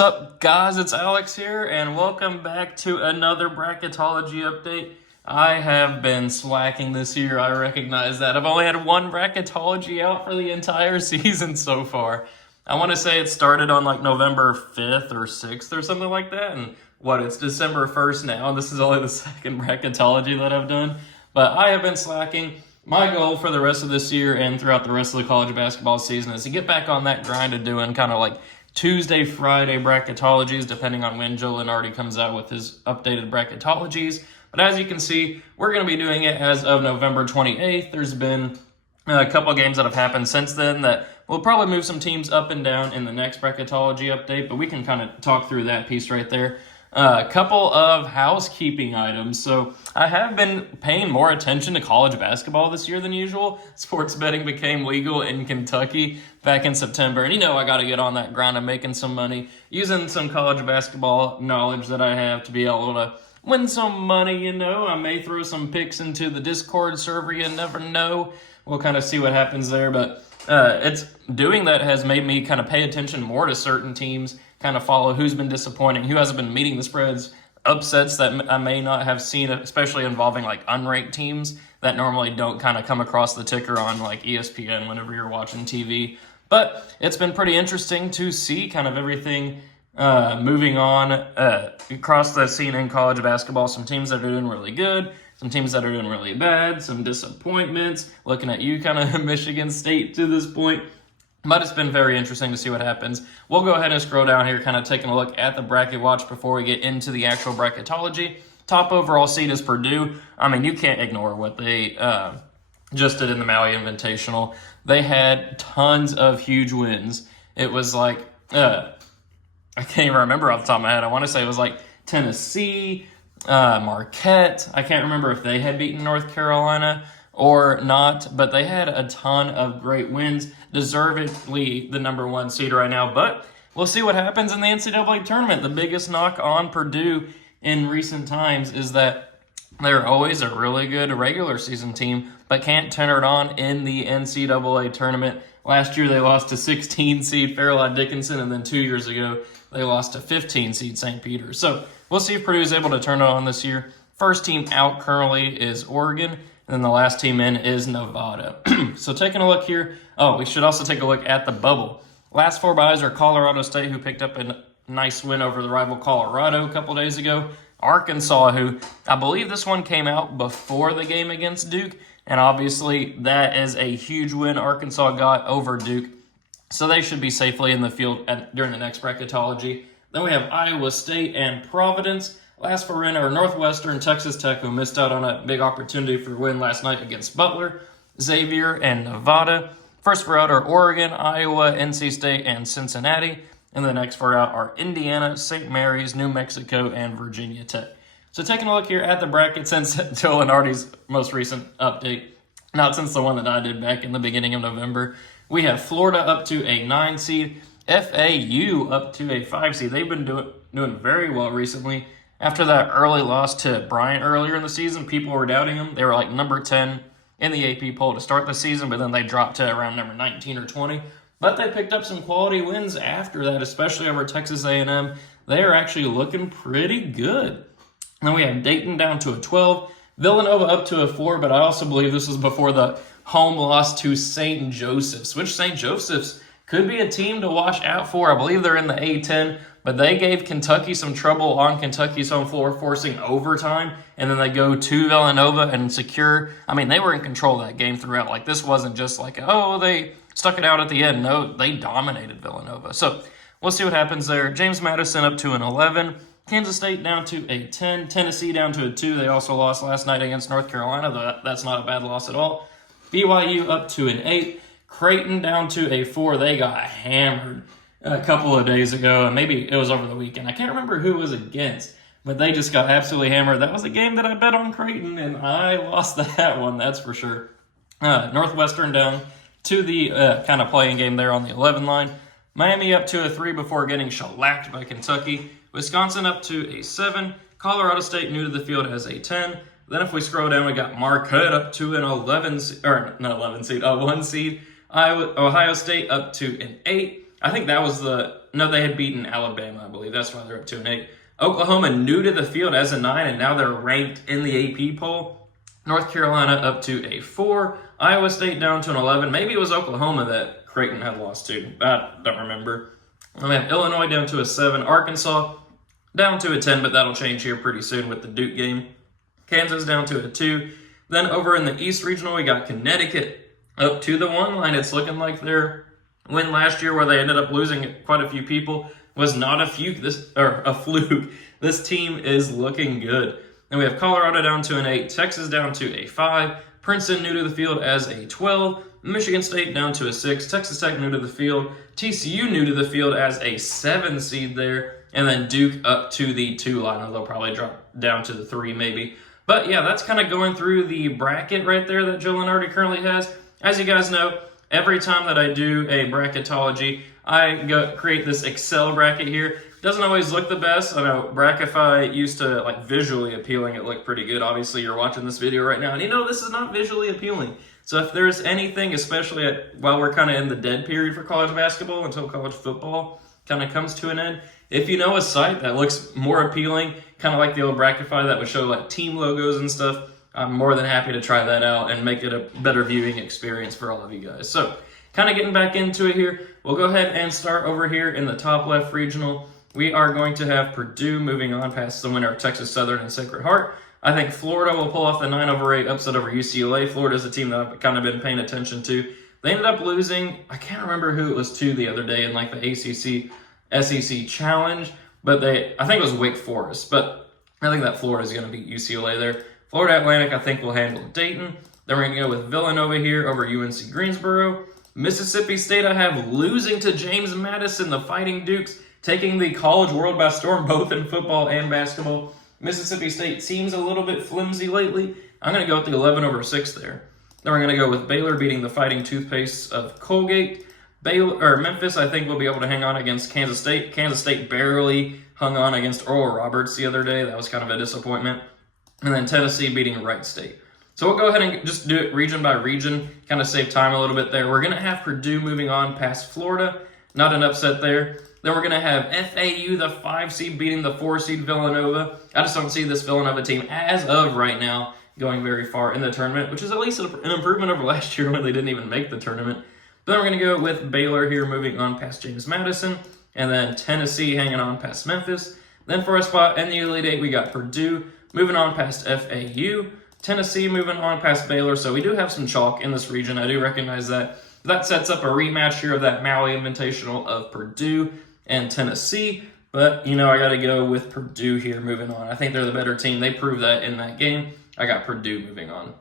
Sup guys, it's Alex here, and welcome back to another Bracketology update. I have been slacking this year, I recognize that. I've only had one Bracketology out for the entire season so far. I want to say it started on like November 5th or 6th or something like that, and it's December 1st now, and this is only the second Bracketology that I've done. But I have been slacking. My goal for the rest of this year and throughout the rest of the college basketball season is to get back on that grind of doing kind of like Tuesday, Friday bracketologies, depending on when Joe Lunardi comes out with his updated bracketologies. But as you can see, we're going to be doing it as of November 28th. There's been a couple of games that have happened since then that will probably move some teams up and down in the next bracketology update, but we can kind of talk through that piece right there. A couple of housekeeping items. So I have been paying more attention to college basketball this year than usual. Sports betting became legal in Kentucky back in September. And I got to get on that grind of making some money, using some college basketball knowledge that I have to be able to win some money, I may throw some picks into the Discord server, you never know. We'll kind of see what happens there. But it's doing that has made me kind of pay attention more to certain teams, kind of follow who's been disappointing, who hasn't been meeting the spreads, upsets that I may not have seen, especially involving like unranked teams that normally don't kind of come across the ticker on like ESPN whenever you're watching TV. But it's been pretty interesting to see kind of everything moving on across the scene in college basketball. Some teams that are doing really good, some teams that are doing really bad, some disappointments. Looking at you kind of Michigan State to this point. But it's been very interesting to see what happens. We'll go ahead and scroll down here, kind of taking a look at the bracket watch before we get into the actual bracketology. Top overall seed is Purdue. I mean, you can't ignore what they just did in the Maui Invitational. They had tons of huge wins. It was like, I can't even remember off the top of my head. I want to say it was like Tennessee, Marquette. I can't remember if they had beaten North Carolina or not, but they had a ton of great wins, deservedly the number one seed right now. But we'll see what happens in the NCAA tournament. The biggest knock on Purdue in recent times is that they're always a really good regular season team, but can't turn it on in the NCAA tournament. Last year, they lost to 16 seed Fairleigh Dickinson, and then 2 years ago, they lost to 15 seed St. Peter's. So we'll see if Purdue is able to turn it on this year. First team out currently is Oregon, and then the last team in is Nevada. So taking a look here, we should also take a look at the bubble. Last four byes are Colorado State, who picked up a nice win over the rival Colorado a couple days ago. Arkansas, who I believe this one came out before the game against Duke, and obviously that is a huge win Arkansas got over Duke. So they should be safely in the field during the next bracketology. Then we have Iowa State and Providence. Last four in are Northwestern, Texas Tech, who missed out on a big opportunity for a win last night against Butler, Xavier, and Nevada. First four out are Oregon, Iowa, NC State, and Cincinnati. And the next four out are Indiana, St. Mary's, New Mexico, and Virginia Tech. So taking a look here at the bracket since Joe Lunardi's most recent update, not since the one that I did back in the beginning of November, we have Florida up to a 9 seed, FAU up to a 5 seed. They've been doing very well recently. After that early loss to Bryant earlier in the season, people were doubting them. They were like number 10 in the AP poll to start the season, but then they dropped to around number 19 or 20. But they picked up some quality wins after that, especially over Texas A&M. They are actually looking pretty good. Then we have Dayton down to a 12, Villanova up to a 4, but I also believe this was before the home loss to St. Joseph's, which St. Joseph's could be a team to watch out for. I believe they're in the A10, but they gave Kentucky some trouble on Kentucky's home floor, forcing overtime, and then they go to Villanova and secure. I mean, they were in control of that game throughout. Like, this wasn't just like, they stuck it out at the end. No, they dominated Villanova. So we'll see what happens there. James Madison up to an 11. Kansas State down to a 10. Tennessee down to a 2. They also lost last night against North Carolina, though that's not a bad loss at all. BYU up to an 8. Creighton down to a 4. They got hammered a couple of days ago, and maybe it was over the weekend. I can't remember who it was against, but they just got absolutely hammered. That was a game that I bet on Creighton, and I lost that one, that's for sure. Northwestern down to the kind of playing game there on the 11 line. Miami up to a 3 before getting shellacked by Kentucky. Wisconsin up to a 7. Colorado State new to the field as a 10. Then if we scroll down, we got Marquette up to an 1 seed. Ohio State up to an 8. I think that was no, they had beaten Alabama, I believe. That's why they're up 2-8. Oklahoma new to the field as a 9, and now they're ranked in the AP poll. North Carolina up to a 4. Iowa State down to an 11. Maybe it was Oklahoma that Creighton had lost to. I don't remember. We have Illinois down to a 7. Arkansas down to a 10, but that'll change here pretty soon with the Duke game. Kansas down to a 2. Then over in the East Regional, we got Connecticut up to the 1 line. It's looking like their win last year, where they ended up losing quite a few people, was not a fluke. This team is looking good. Then we have Colorado down to an 8, Texas down to a 5, Princeton new to the field as a 12, Michigan State down to a 6, Texas Tech new to the field, TCU new to the field as a 7 seed there, and then Duke up to the 2 line. They'll probably drop down to the 3 maybe. But yeah, that's kind of going through the bracket right there that Joe Lunardi currently has. As you guys know, every time that I do a bracketology, I create this Excel bracket here. Doesn't always look the best. I know Brackify used to, like, visually appealing. It looked pretty good. Obviously, you're watching this video right now, and you know this is not visually appealing. So if there's anything, especially while we're kind of in the dead period for college basketball until college football kind of comes to an end, if you know a site that looks more appealing, kind of like the old Brackify that would show like team logos and stuff, I'm more than happy to try that out and make it a better viewing experience for all of you guys. So kind of getting back into it here, we'll go ahead and start over here in the top left regional. We are going to have Purdue moving on past the winner of Texas Southern and Sacred Heart. I think Florida will pull off the 9/8 upset over UCLA. Florida's a team that I've kind of been paying attention to. They ended up losing, I can't remember who it was to the other day in like the ACC SEC Challenge, but I think it was Wake Forest, but I think that Florida's going to beat UCLA there. Florida Atlantic, I think, will handle Dayton. Then we're going to go with Villanova here over UNC Greensboro. Mississippi State, I have losing to James Madison, the Fighting Dukes, taking the College World by storm, both in football and basketball. Mississippi State seems a little bit flimsy lately. I'm going to go with the 11/6 there. Then we're going to go with Baylor beating the Fighting Toothpaste of Colgate. Memphis, I think, will be able to hang on against Kansas State. Kansas State barely hung on against Oral Roberts the other day. That was kind of a disappointment. And then Tennessee beating Wright State. So we'll go ahead and just do it region by region, kind of save time a little bit there. We're going to have Purdue moving on past Florida. Not an upset there. Then we're going to have FAU, the 5 seed, beating the 4 seed Villanova. I just don't see this Villanova team, as of right now, going very far in the tournament, which is at least an improvement over last year when they didn't even make the tournament. Then we're going to go with Baylor here, moving on past James Madison, and then Tennessee hanging on past Memphis. Then for a spot in the Elite Eight, we got Purdue moving on past FAU, Tennessee moving on past Baylor. So we do have some chalk in this region. I do recognize that. That sets up a rematch here of that Maui Invitational of Purdue and Tennessee. But, you know, I got to go with Purdue here moving on. I think they're the better team. They proved that in that game. I got Purdue moving on.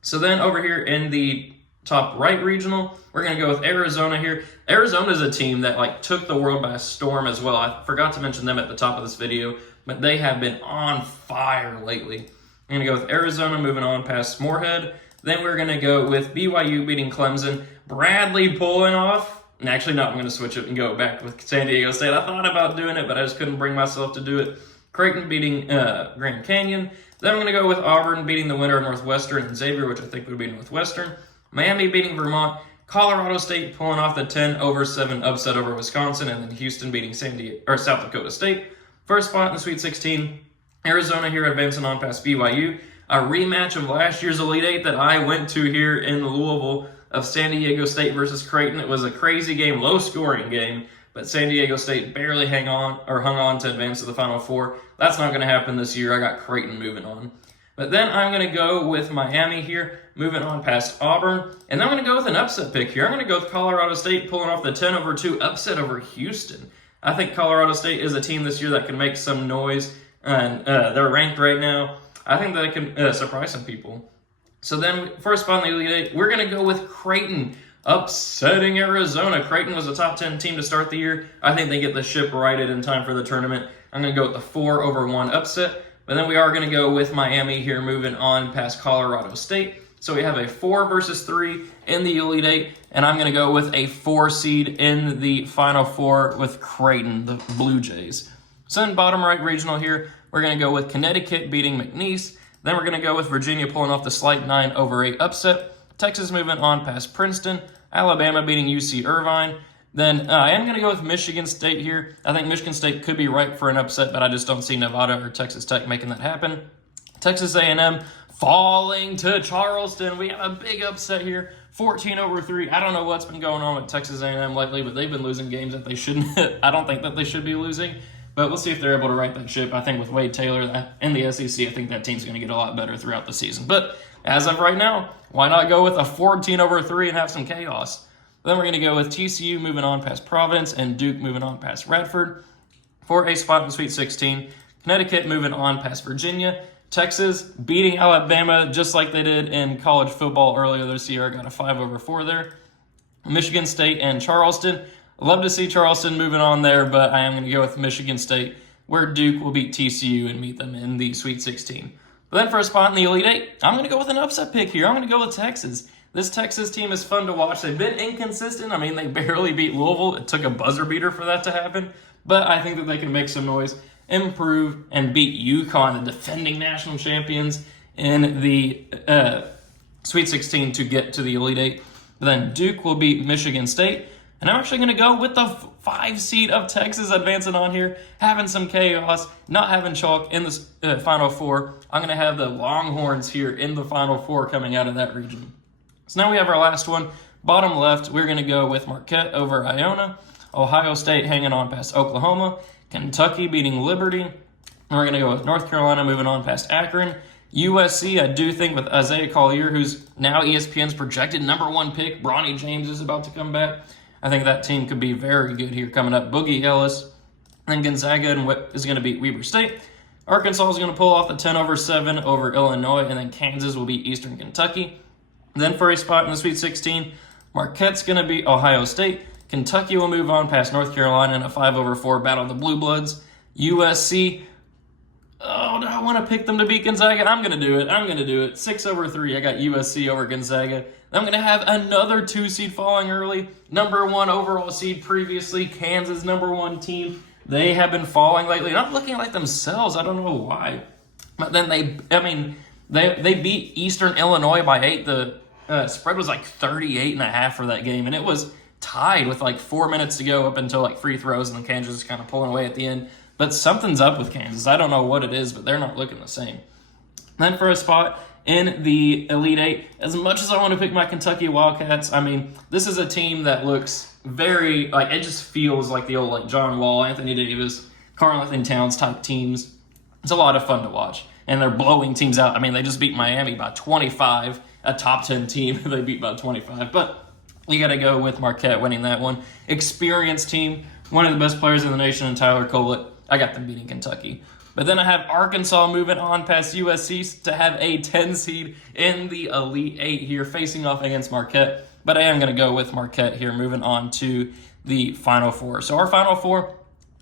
So then over here in the top right regional, we're going to go with Arizona here. Arizona is a team that took the world by storm as well. I forgot to mention them at the top of this video, but they have been on fire lately. I'm going to go with Arizona moving on past Moorhead. Then we're going to go with BYU beating Clemson. Bradley pulling off. And actually, no, I'm going to switch it and go back with San Diego State. I thought about doing it, but I just couldn't bring myself to do it. Creighton beating Grand Canyon. Then I'm going to go with Auburn beating the winner of Northwestern and Xavier, which I think would be Northwestern. Miami beating Vermont. Colorado State pulling off the 10/7 upset over Wisconsin, and then Houston beating South Dakota State. First spot in the Sweet 16. Arizona here advancing on past BYU. A rematch of last year's Elite Eight that I went to here in Louisville of San Diego State versus Creighton. It was a crazy game, low-scoring game, but San Diego State barely hung on to advance to the Final Four. That's not going to happen this year. I got Creighton moving on. But then I'm going to go with Miami here, moving on past Auburn. And then I'm going to go with an upset pick here. I'm going to go with Colorado State pulling off the 10/2 upset over Houston. I think Colorado State is a team this year that can make some noise, and they're ranked right now. I think that can surprise some people. So then, first spot in the Elite Eight, we're going to go with Creighton upsetting Arizona. Creighton was a top 10 team to start the year. I think they get the ship righted in time for the tournament. I'm going to go with the 4/1 upset. But then we are going to go with Miami here, moving on past Colorado State. So we have a 4-3 in the Elite Eight, and I'm going to go with a 4 seed in the Final Four with Creighton, the Blue Jays. So in bottom right regional here, we're going to go with Connecticut beating McNeese. Then we're going to go with Virginia pulling off the slight 9/8 upset. Texas moving on past Princeton. Alabama beating UC Irvine. Then I am going to go with Michigan State here. I think Michigan State could be ripe for an upset, but I just don't see Nevada or Texas Tech making that happen. Texas A&M falling to Charleston. We have a big upset here, 14-3. I don't know what's been going on with Texas A&M lately, but they've been losing games that they shouldn't. I don't think that they should be losing, but we'll see if they're able to right that ship. I think with Wade Taylor in the SEC, I think that team's going to get a lot better throughout the season. But as of right now, why not go with a 14-3 and have some chaos? Then we're going to go with TCU moving on past Providence and Duke moving on past Radford for a spot in the Sweet 16. Connecticut moving on past Virginia. Texas beating Alabama just like they did in college football earlier this year. I got a 5-4 there. Michigan State and Charleston. Love to see Charleston moving on there, but I am going to go with Michigan State, where Duke will beat TCU and meet them in the Sweet 16. But then for a spot in the Elite Eight, I'm going to go with an upset pick here. I'm going to go with Texas. This Texas team is fun to watch. They've been inconsistent. I mean, they barely beat Louisville. It took a buzzer beater for that to happen, but I think that they can make some noise, improve, and beat UConn, the defending national champions, in the Sweet 16 to get to the Elite Eight. But then Duke will beat Michigan State. And I'm actually going to go with the 5 seed of Texas advancing on here, having some chaos, not having chalk in the Final Four. I'm going to have the Longhorns here in the Final Four coming out of that region. So now we have our last one. Bottom left, we're going to go with Marquette over Iona. Ohio State hanging on past Oklahoma. Kentucky beating Liberty. And we're going to go with North Carolina moving on past Akron. USC, I do think with Isaiah Collier, who's now ESPN's projected #1 pick. Bronny James is about to come back. I think that team could be very good here coming up. Boogie Ellis. And Gonzaga is going to beat Weber State. Arkansas is going to pull off the 10-7 over Illinois. And then Kansas will beat Eastern Kentucky. Then for a spot in the Sweet 16, Marquette's going to beat Ohio State. Kentucky will move on past North Carolina in a 5-4 battle of the Blue Bloods. USC, oh, do I want to pick them to beat Gonzaga? I'm going to do it. 6-3, I got USC over Gonzaga. Then I'm going to have another 2 seed falling early. #1 overall seed previously, Kansas #1 team. They have been falling lately, not looking like themselves. I don't know why. But then they beat Eastern Illinois by 8. The spread was like 38.5 for that game, and it was tied with like 4 minutes to go up until like free throws, and then Kansas is kind of pulling away at the end. But something's up with Kansas. I don't know what it is, but they're not looking the same. Then for a spot in the Elite Eight, as much as I want to pick my Kentucky Wildcats, I mean, this is a team that looks very, like, it just feels like the old, like, John Wall, Anthony Davis, Karl-Anthony Towns type teams. It's a lot of fun to watch. And they're blowing teams out. I mean, they just beat Miami by 25, a top 10 team they beat by 25. But you got to go with Marquette winning that one. Experienced team, one of the best players in the nation, and Tyler Collett. I got them beating Kentucky. But then I have Arkansas moving on past USC to have a 10 seed in the Elite Eight here, facing off against Marquette. But I am going to go with Marquette here, moving on to the Final Four. So our Final Four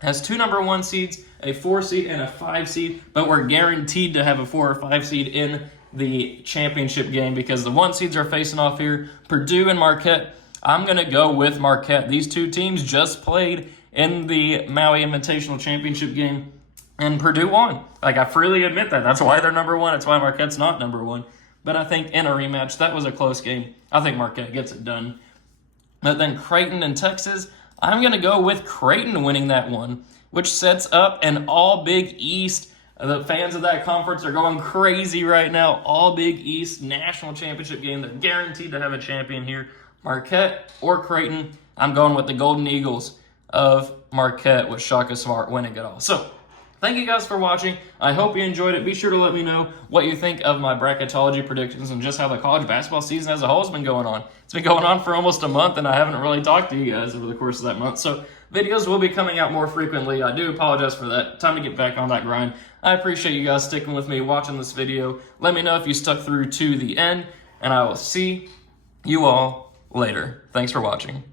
has 2 #1 seeds, a 4 seed, and a 5 seed. But we're guaranteed to have a 4 or 5 seed in the championship game because the 1 seeds are facing off here, Purdue and Marquette. I'm going to go with Marquette. These 2 teams just played in the Maui Invitational Championship game, and Purdue won. Like, I freely admit that. That's why they're #1. That's why Marquette's not #1. But I think in a rematch, that was a close game. I think Marquette gets it done. But then Creighton and Texas, I'm going to go with Creighton winning that one, which sets up an all-Big East. The fans of that conference are going crazy right now. All-Big East national championship game. They're guaranteed to have a champion here. Marquette or Creighton, I'm going with the Golden Eagles of Marquette with Shaka Smart winning it all. So, thank you guys for watching. I hope you enjoyed it. Be sure to let me know what you think of my bracketology predictions and just how the college basketball season as a whole has been going on. It's been going on for almost a month, and I haven't really talked to you guys over the course of that month. So videos will be coming out more frequently. I do apologize for that. Time to get back on that grind. I appreciate you guys sticking with me, watching this video. Let me know if you stuck through to the end, and I will see you all later. Thanks for watching.